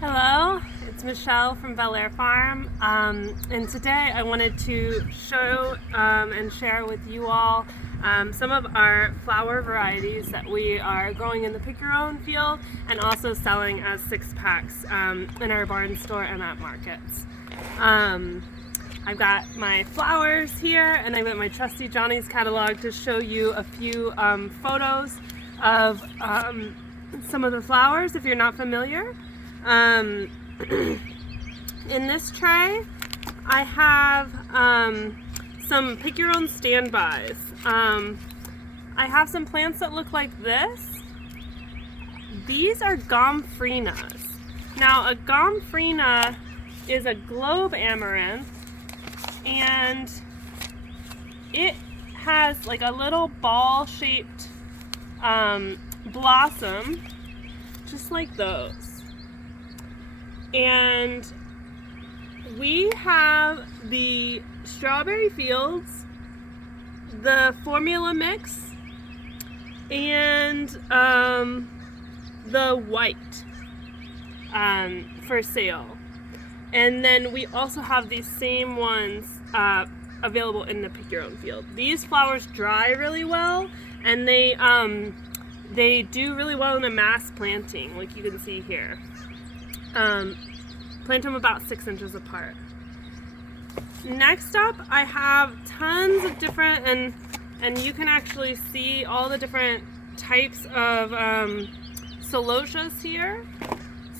Hello, it's Michelle from Bel Air Farm, and today I wanted to show and share with you all some of our flower varieties that we are growing in the Pick Your Own field and also selling as 6-packs in our barn store and at markets. I've got my flowers here, and I've got my trusty Johnny's catalog to show you a few photos of some of the flowers if you're not familiar. In this tray I have some Pick Your Own standbys. I have some plants that look like this. These are gomphrenias. Now a gomphrenia is a globe amaranth, and it has like a little ball shaped blossom just like those. And we have the strawberry fields, the formula mix, and the white for sale. And then we also have these same ones available in the Pick Your Own field. These flowers dry really well, and they do really well in a mass planting, like you can see here. Plant them about 6 inches apart. Next up, I have tons of different, and you can actually see all the different types of celosias here.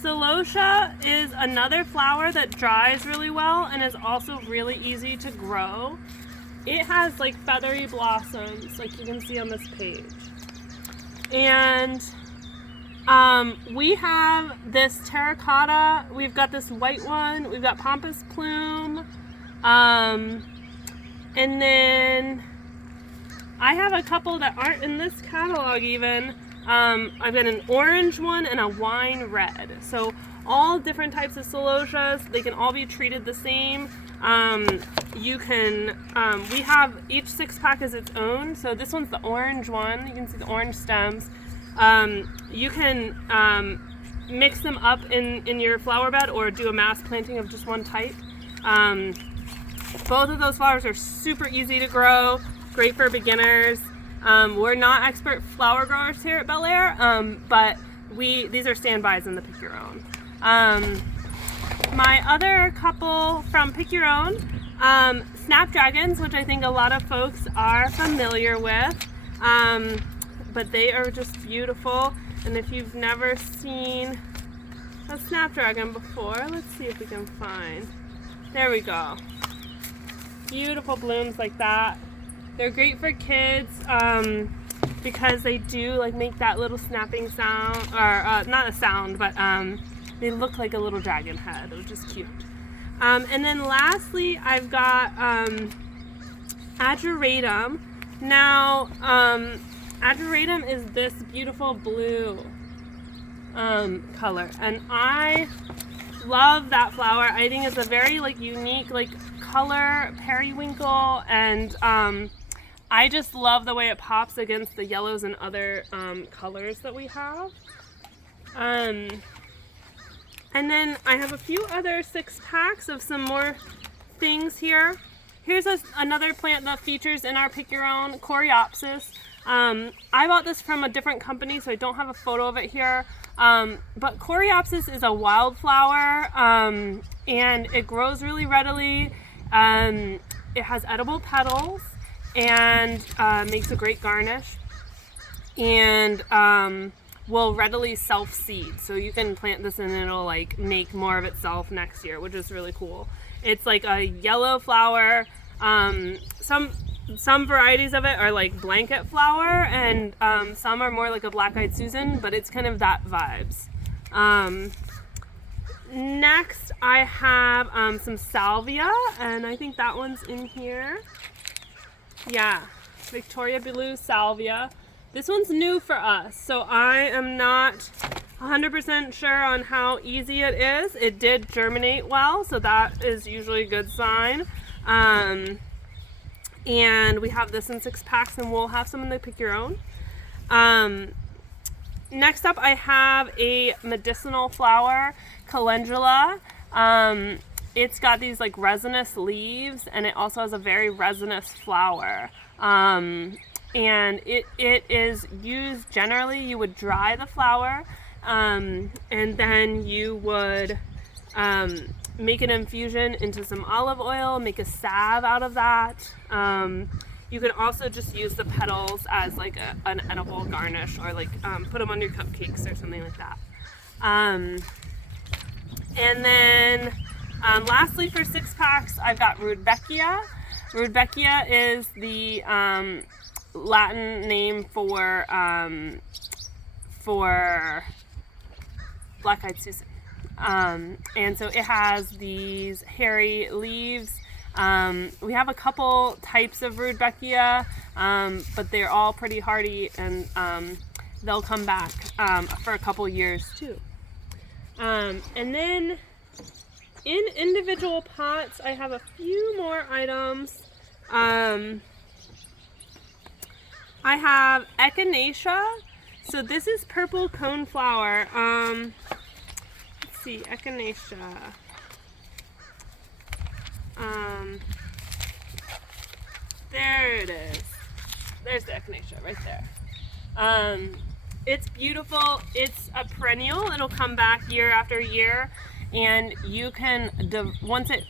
Celosia is another flower that dries really well and is also really easy to grow. It has like feathery blossoms, like you can see on this page. And we have this terracotta, we've got this white one, we've got pampas plume, and then I have a couple that aren't in this catalog even. I've got an orange one and a wine red. So all different types of celosias, they can all be treated the same. We have each 6-pack as its own. So this one's the orange one, you can see the orange stems. You can mix them up in your flower bed or do a mass planting of just one type. Both of those flowers are super easy to grow, great for beginners. We're not expert flower growers here at Bel Air, but these are standbys in the Pick Your Own. My other couple from Pick Your Own, snapdragons, which I think a lot of folks are familiar with. But they are just beautiful, and if you've never seen a snapdragon before, let's see if we can find. There we go. Beautiful blooms like that. They're great for kids because they do like make that little snapping sound, or not a sound, but they look like a little dragon head, which is cute. And then lastly, I've got ageratum. Now, ageratum is this beautiful blue color, and I love that flower. I think it's a very like unique like color, periwinkle, and I just love the way it pops against the yellows and other colors that we have. And then I have a few other 6-packs of some more things here. Here's another plant that features in our Pick Your Own, Coreopsis. I bought this from a different company, so I don't have a photo of it here. But Coreopsis is a wildflower, and it grows really readily. It has edible petals and makes a great garnish, and will readily self-seed. So you can plant this and it'll like make more of itself next year, which is really cool. It's like a yellow flower. Some varieties of it are like blanket flower, and some are more like a black-eyed Susan, but it's kind of that vibes. Next, I have some salvia, and I think that one's in here. Yeah, Victoria Blue salvia. This one's new for us, so I am not 100% sure on how easy it is. It did germinate well, so that is usually a good sign. And we have this in 6-packs, and we'll have some in the Pick Your Own. Next up, I have a medicinal flower, calendula. It's got these like resinous leaves, and it also has a very resinous flower. And it is used generally, you would dry the flower, and then you would make an infusion into some olive oil, make a salve out of that. You can also just use the petals as like an edible garnish, or like put them on your cupcakes or something like that. And then lastly, for 6-packs, I've got Rudbeckia. Rudbeckia is the Latin name for black-eyed Susan. And so it has these hairy leaves. We have a couple types of Rudbeckia, but they're all pretty hardy, and they'll come back for a couple years too. And then in individual pots, I have a few more items. I have Echinacea. So this is purple coneflower. Let's see, Echinacea. There it is. There's the Echinacea right there. It's beautiful. It's a perennial. It'll come back year after year, and you can once it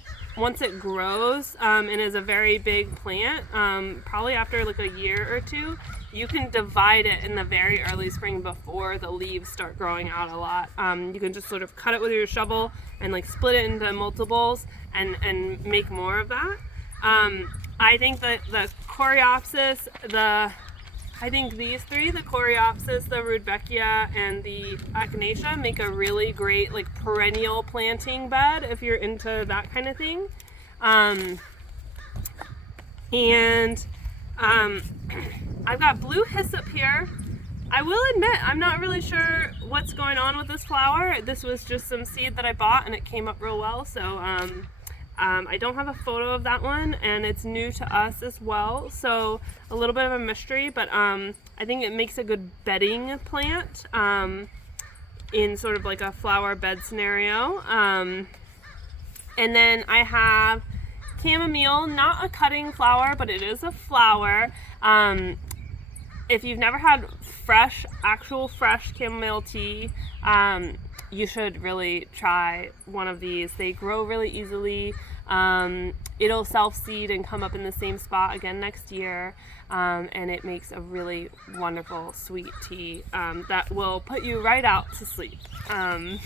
grows and is a very big plant, probably after like a year or two, you can divide it in the very early spring before the leaves start growing out a lot. You can just sort of cut it with your shovel and like split it into multiples and make more of that. I think that the Coreopsis, I think these three, the Coreopsis, the Rudbeckia, and the Echinacea, make a really great like perennial planting bed if you're into that kind of thing. I've got blue hyssop here. I will admit, I'm not really sure what's going on with this flower. This was just some seed that I bought, and it came up real well, so I don't have a photo of that one, and it's new to us as well, so a little bit of a mystery, but I think it makes a good bedding plant in sort of like a flower bed scenario. And then I have chamomile, not a cutting flower, but it is a flower. If you've never had actual fresh chamomile tea, you should really try one of these. They grow really easily. It'll self-seed and come up in the same spot again next year, and it makes a really wonderful sweet tea that will put you right out to sleep. And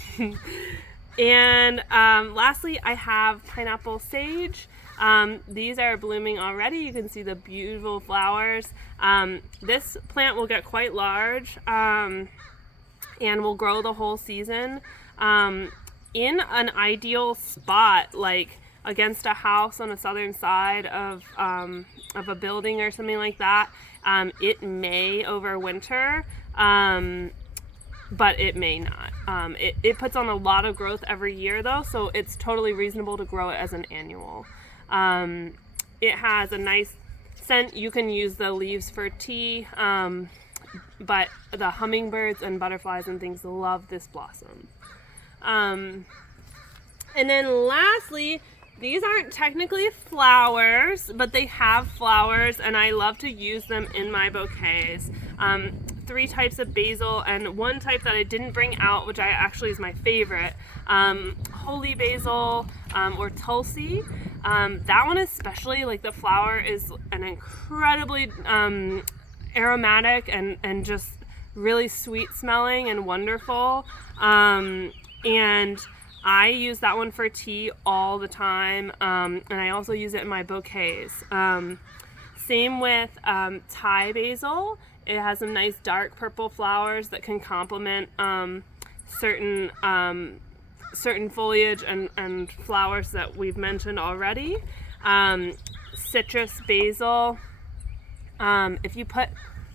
lastly, I have pineapple sage. These are blooming already. You can see the beautiful flowers. This plant will get quite large and will grow the whole season. In an ideal spot, like against a house on the southern side of a building or something like that, it may overwinter, but it may not. It puts on a lot of growth every year though, so it's totally reasonable to grow it as an annual. It has a nice scent. You can use the leaves for tea, but the hummingbirds and butterflies and things love this blossom. And then lastly, these aren't technically flowers, but they have flowers, and I love to use them in my bouquets. 3 types of basil, and one type that I didn't bring out, which actually is my favorite, holy basil, or tulsi. That one especially, like the flower is an incredibly aromatic and just really sweet smelling and wonderful. And I use that one for tea all the time, and I also use it in my bouquets. Same with Thai basil. It has some nice dark purple flowers that can complement certain foliage and flowers that we've mentioned already. Citrus basil. If you put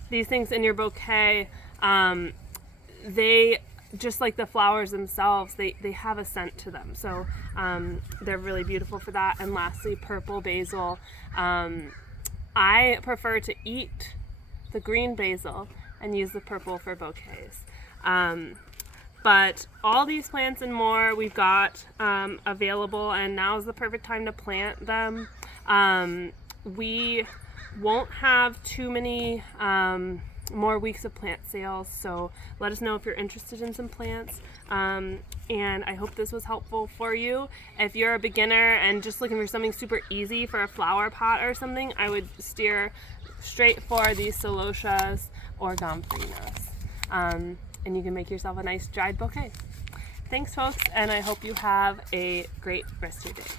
these things in your bouquet, they, just like the flowers themselves, they have a scent to them, so they're really beautiful for that. And lastly, purple basil. I prefer to eat the green basil and use the purple for bouquets. But all these plants and more we've got available, and now is the perfect time to plant them. We won't have too many more weeks of plant sales, so let us know if you're interested in some plants. And I hope this was helpful for you. If you're a beginner and just looking for something super easy for a flower pot or something, I would steer straight for these celotias or gomphrenas. And you can make yourself a nice dried bouquet. Thanks, folks, and I hope you have a great rest of your day.